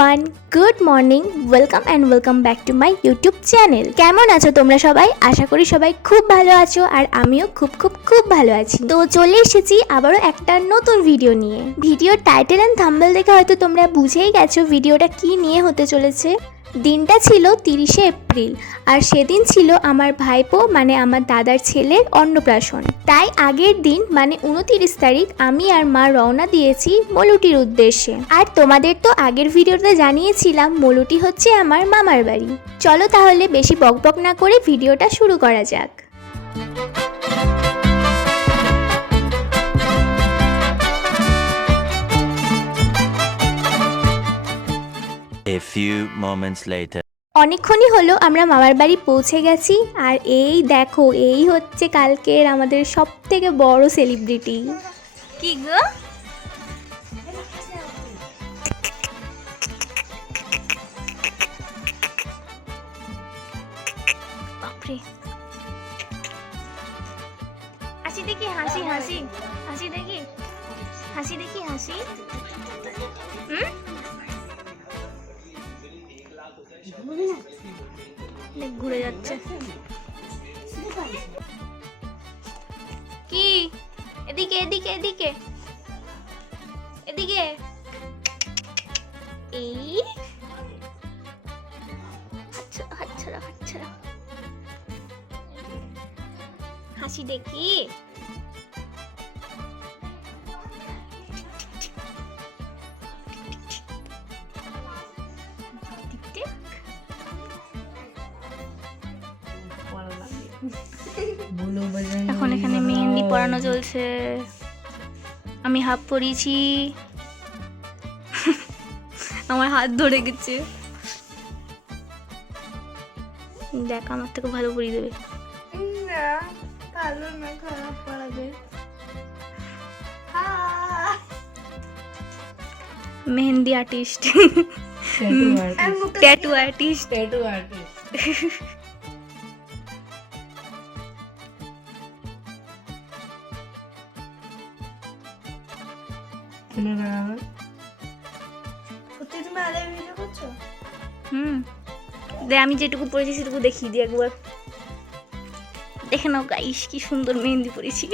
Everyone good morning welcome and welcome back to my YouTube channel কেমন আছো তোমরা সবাই? আশা করি সবাই খুব ভালো আছো আর আমিও খুব খুব খুব ভালো আছি। তো চলে এসেছি আবারও একটা নতুন ভিডিও নিয়ে। ভিডিওর টাইটেল অ্যান্ড থাম্বেল দেখে হয়তো তোমরা বুঝেই গেছো ভিডিওটা কি নিয়ে হতে চলেছে। দিনটা ছিল তিরিশে এপ্রিল, আর সেদিন ছিল আমার ভাইপো মানে আমার দাদার ছেলের অন্নপ্রাশন। তাই আগের দিন মানে উনতিরিশ তারিখ, আমি আর মা রওনা দিয়েছি মলুটির উদ্দেশ্যে। আর তোমাদের তো আগের ভিডিওতে জানিয়েছিলাম, মলুটি হচ্ছে আমার মামার বাড়ি। চলো তাহলে বেশি বকবক না করে ভিডিওটা শুরু করা যাক। A few moments later. অনেকক্ষণই হলো আমরা মামার বাড়ি পৌঁছে গেছি আর এই দেখো এই হচ্ছে কালকের আমাদের সব থেকে বড় সেলিব্রিটি কি গো? বাপরে। হাসি দেখি হাসি হাসি। হাসি দেখি। হাসি দেখি হাসি। ঘুরে যাচ্ছে। কি? এদিকে এদিকে এদিকে। এদিকে। এই। আচ্ছা আচ্ছা আচ্ছা হাসি দেখি। মেহেন্দি পরানো চলছে। আমি হাফ পরিয়েছি আমার হাত ধরে গেছে। দেখ আমার থেকে ভালো পরিয়ে দেবে। না ভালো না খারাপ পড়াবে। মেহেন্দি আর্টিস্ট আর মুখটা ট্যাটু আর্টিস্ট ট্যাটু আর্টিস্ট তুলে বেড়াবে সত্যি তুমি আলাই ভিডিও করছ? হুম। দে আমি যেটুকু পড়েছি সেটুকু দেখিয়ে দিই একবার। দেখে নাও গাইস কি সুন্দর মেহেন্দি পরেছি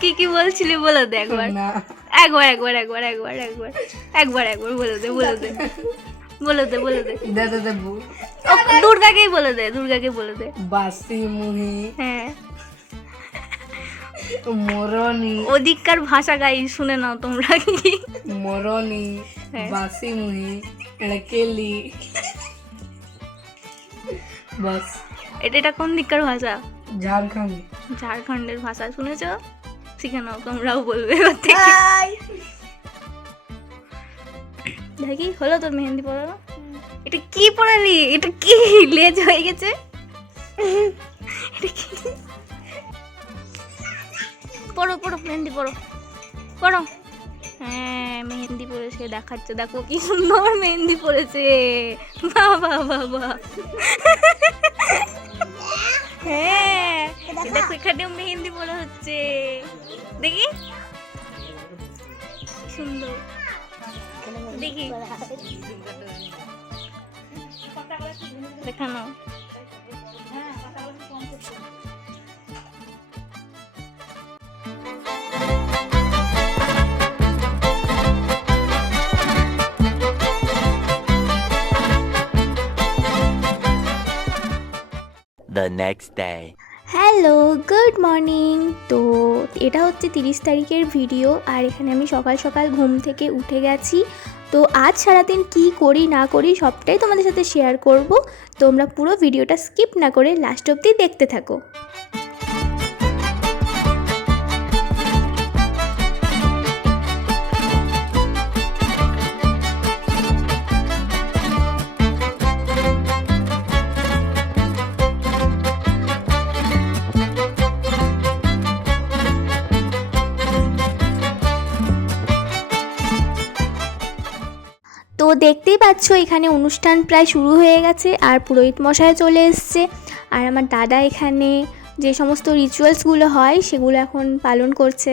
কি কি বলছিলি বলো দেখবার না। একবার একবার একবার একবার একবার একবার একবার বলে দে বলে দে। বলে দে বলে দে। দে দে দে বু। ও, দুর্গাকেই বলে দে দুর্গাকে বলে দে। বাসি মুহি। হ্যাঁ। মরনি ওদিককার ভাষা গাই শুনে নাও তোমরা কি। মরনি হ্যাঁ। বাসি মুহি এড়কেলি। বাস। এটা এটা কোন দিককার ভাষা? ঝাড়খণ্ড। ঝাড়খণ্ডের ভাষা শুনেছো? শিখে নাও তোমরাও বলবে দেখি হলো তোর মেহেন্দি পড়ানো এটা কি পড়ালি এটা কি? লেজ হয়ে গেছে? পড়ো পড়ো মেহেন্দি পড়ো পড়ো হ্যাঁ মেহেন্দি পড়েছে দেখাচ্ছে। দেখো কি সুন্দর মেহেন্দি পড়েছে বাবা বাহ। হ্যাঁ। দেখো এখানেও মেহেন্দি পড়া হচ্ছে। দেখি। সুন্দর। দেখি। দেখানো। The next day. Hello, good morning. তো এটা হচ্ছে তিরিশ তারিখের ভিডিও, আর এখানে আমি সকাল সকাল ঘুম থেকে উঠে গেছি। তো আজ সারাদিন কি করি, না করি, সবটাই তোমাদের সাথে শেয়ার করব। তোমরা পুরো ভিডিওটা স্কিপ না করে লাস্ট অবধি দেখতে থাকো। দেখতেই পাচ্ছ, এখানে অনুষ্ঠান প্রায় শুরু হয়ে গেছে আর পুরোহিত মশাই চলে এসছে। আর আমার দাদা এখানে যে সমস্ত রিচুয়ালসগুলো হয়, সেগুলো এখন পালন করছে।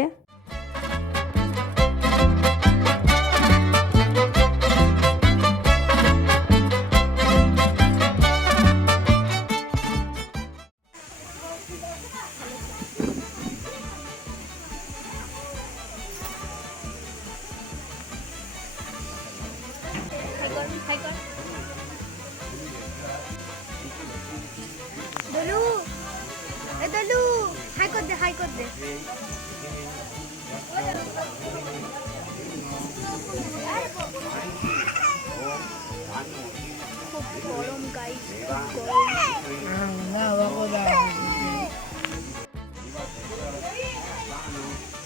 দে হাই কর দে খুব গরম গাই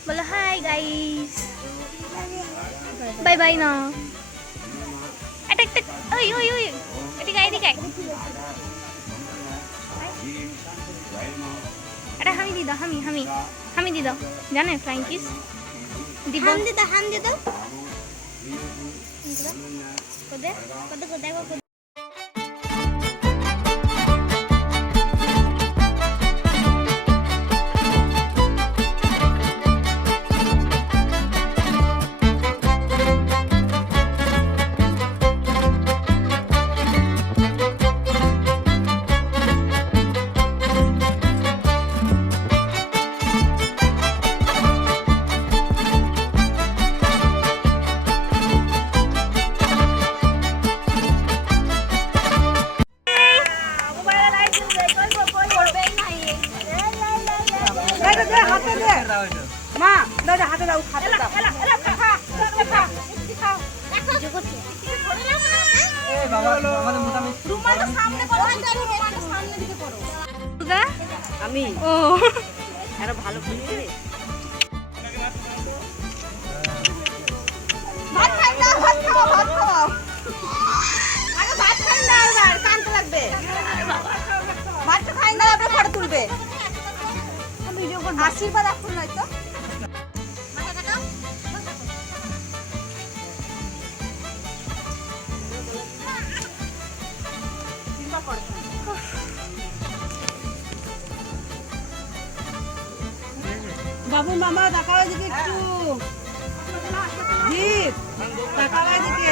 বলো হাই গাইস বাই বাই না এটা একটা ওই ওই ওই এদিকে আয়, এদিকে আয়। এটা হামি দি দাও হামি হামি হামি দি দাও। জানে ফ্লাইং কিস দিব। হাম দি দাও হাম দি দাও। কোদে কোদে কোদে। আমি? ও। আরও ভালো বুঝতে ভাত খাই না ভাত খাও ভাত খাও আগে ভাত খাই না এবার কানতে লাগবে। ভাত খাই না আপনি ফটো তুলবে। আশীর্বাদ আসুন নয়তো। বাবু মামা তাকাও এদিকে একটু জিৎ তাকাও এদিকে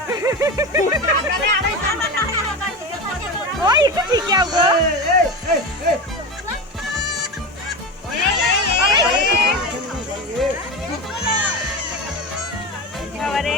ওই একটু ঠিক গো খাবারে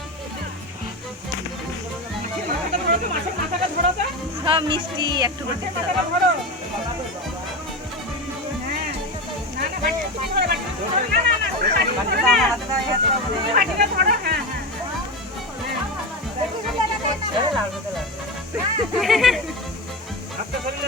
সব মিষ্টি একটু করে। হাতটা সরিয়ে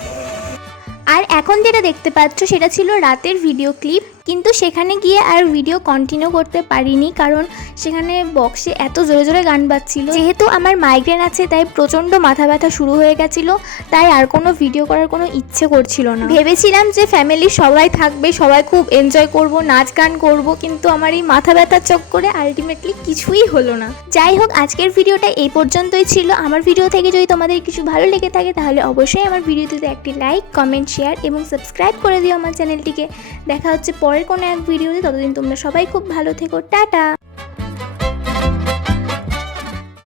আর এখন যেটা দেখতে পাচ্ছ সেটা ছিল রাতের ভিডিও ক্লিপ কিন্তু সেখানে গিয়ে আর ভিডিও কন্টিনিউ করতে পারিনি কারণ সেখানে বক্সে এত জোরে জোরে গান বাজছিল। যেহেতু আমার মাইগ্রেন আছে, তাই প্রচণ্ড মাথা ব্যথা শুরু হয়ে গেছিল, তাই আর কোনো ভিডিও করার কোনো ইচ্ছে করছিল না। ভেবেছিলাম যে ফ্যামিলির সবাই থাকবে, সবাই খুব এনজয় করব, নাচ গান করব, কিন্তু আমার এই মাথা ব্যথার চক্করে আলটিমেটলি কিছুই হলো না। যাই হোক, আজকের ভিডিওটা এই পর্যন্তই ছিল। আমার ভিডিও থেকে যদি তোমাদের কিছু ভালো লেগে থাকে, তাহলে অবশ্যই আমার ভিডিওটিতে একটি লাইক কমেন্ট শেয়ার এবং সাবস্ক্রাইব করে দিও আমার চ্যানেলটিকে দেখা হচ্ছে পরের কোনো এক ভিডিওতে ততদিন তোমরা সবাই খুব ভালো থেকো। টাটা!